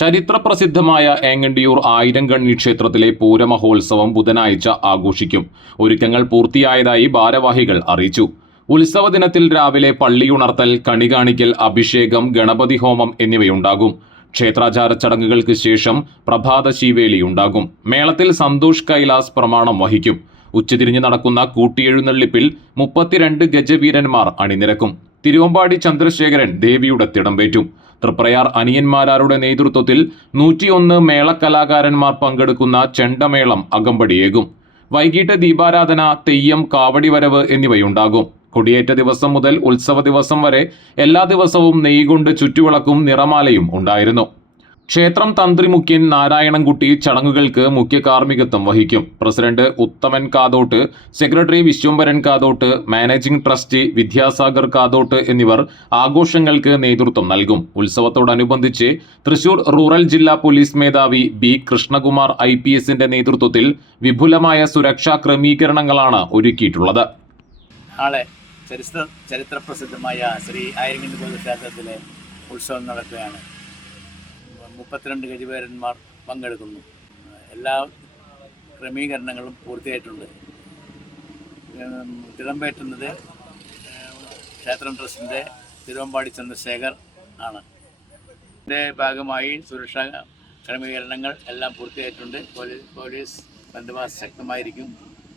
ചരിത്രപ്രസിദ്ധമായ ഏങ്ങണ്ടിയൂർ ആയിരംകണ്ണി ക്ഷേത്രത്തിലെ പൂരമഹോത്സവം ബുധനാഴ്ച ആഘോഷിക്കും. ഒരുക്കങ്ങൾ പൂർത്തിയായതായി ഭാരവാഹികൾ അറിയിച്ചു. ഉത്സവ ദിനത്തിൽ രാവിലെ പള്ളിയുണർത്തൽ, കണി കാണിക്കൽ, അഭിഷേകം, ഗണപതി ഹോമം എന്നിവയുണ്ടാകും. ക്ഷേത്രാചാര ചടങ്ങുകൾക്ക് ശേഷം പ്രഭാത ശീവേലിയുണ്ടാകും. മേളത്തിൽ സന്തോഷ് കൈലാസ് പ്രമാണം വഹിക്കും. ഉച്ചതിരിഞ്ഞ് നടക്കുന്ന കൂട്ടിയെഴുന്നള്ളിപ്പിൽ 32 ഗജവീരന്മാർ അണിനിരക്കും. തിരുവമ്പാടി ചന്ദ്രശേഖരൻ ദേവിയുടെ തിടമ്പേറ്റും. തൃപ്രയാർ അനിയന്മാരാരുടെ നേതൃത്വത്തിൽ 101 മേളക്കലാകാരന്മാർ പങ്കെടുക്കുന്ന ചെണ്ടമേളം അകമ്പടിയേകും. വൈകിട്ട് ദീപാരാധന, തെയ്യം, കാവടിവരവ് എന്നിവയുണ്ടാകും. കൊടിയേറ്റ ദിവസം മുതൽ ഉത്സവ ദിവസം വരെ എല്ലാ ദിവസവും നെയ്കൊണ്ട് ചുറ്റുവിളക്കും നിറമാലയും ഉണ്ടായിരുന്നു. ക്ഷേത്രം തന്ത്രി മുഖ്യൻ നാരായണൻകുട്ടി ചടങ്ങുകൾക്ക് മുഖ്യ കാർമ്മികത്വം വഹിക്കും. President Uthaman Kathot, secretary Vishwambharan Kathot, managing trustee Vidyasagar Kathot എന്നിവർ ആഘോഷങ്ങൾക്ക് നേതൃത്വം നൽകും. ഉത്സവത്തോടനുബന്ധിച്ച് തൃശൂർ റൂറൽ ജില്ലാ പോലീസ് മേധാവി ബി കൃഷ്ണകുമാർ IPSന്റെ നേതൃത്വത്തിൽ വിപുലമായ സുരക്ഷാ ക്രമീകരണങ്ങളാണ് ഒരുക്കിയിട്ടുള്ളത്. നാളെ ചരിത്രപ്രസിദ്ധമായ ശ്രീ ആയിരംകണ്ണി ക്ഷേത്രത്തിലെ ഉത്സവം നടക്കുകയാണ്. 32 ഗജവീരന്മാർ പങ്കെടുക്കുന്നു. എല്ലാ ക്രമീകരണങ്ങളും പൂർത്തിയായിട്ടുണ്ട്. തിടമ്പേറ്റുന്നത് ക്ഷേത്രം ട്രസ്റ്റിൻ്റെ തിരുവമ്പാടി ചന്ദ്രശേഖർ ആണ്. ഇതിൻ്റെ ഭാഗമായി സുരക്ഷാ ക്രമീകരണങ്ങൾ എല്ലാം പൂർത്തിയായിട്ടുണ്ട്. പോലീസ് ബന്ദോബസ്ത് ശക്തമായിരിക്കും.